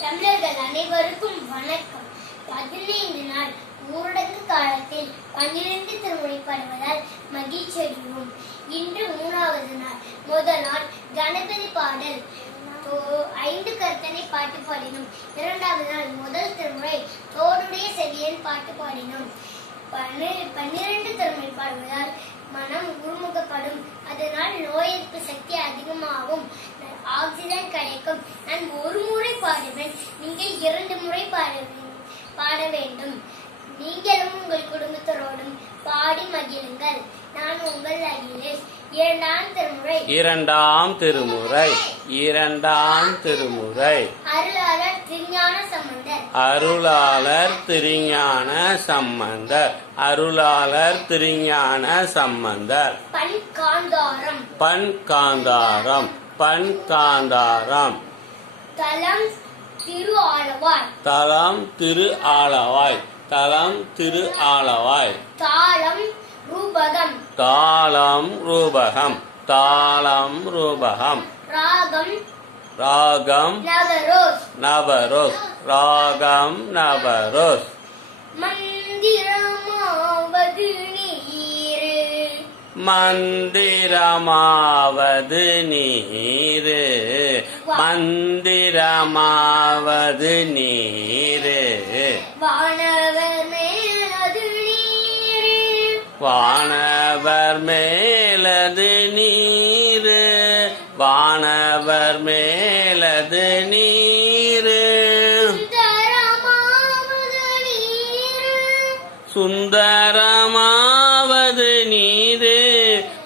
தமிழர்கள் அனைவருக்கும் வணக்கம். பதினைந்து நாள் ஊரடங்கு காலத்தில் பன்னிரண்டு திருமொழி பாடுவதால் மகிழ்ச்சி இன்று மூணாவது நாள். முதல் நாள் கணபதி பாடல். ஐந்து கருத்தனை பாட்டு பாடினோம். இரண்டாவது நாள் முதல் திருமுறை தோடுடைய செவியன் பாட்டு பாடினோம். பன்னிரண்டு திருமுறை பாடுவதால் மனம் உருமுகப்படும். அதனால் நோய் எதிர்ப்பு சக்தி அதிகமாகும். ஆக்சிஜன் கிடைக்கும். நான் ஒரு முறை பாடுவேன். நீங்கள் இரண்டு முறை பாட வேண்டும். நீங்களும் உங்கள் குடும்பத்தரோடும் பாடி மகிழுங்கள். நான் உங்கள் அகிலேஷ். இரண்டாம் திருமுறை. இரண்டாம் திருமுறை. இரண்டாம் திருமுறை. அருளாளர் திருஞான சம்பந்தர். அருளாளர் திருஞான சம்பந்தர். அருளாளர் திருஞான சம்பந்தர். பண் காந்தாரம் பண் காந்தாரம் பண் காந்தாரம். தலம் திரு ஆளவாய். தலம் திரு ஆளவாய். தலம் திரு ஆளவாய். தாளம் ரூபகம். தாளம் ரூபகம். தாளம் ரூபகம். ராகம் ராகம் நவரோஸ். நவரோஸ். ராகம் நவரோஸ். மந்திரமாவது நீரு மந்திரமாவது நீரு. மந்திரமாவது நீரு. வானவர் மேலது நீரு. வானவர் மேலது நீரு. சுந்தரமாவது நீரு.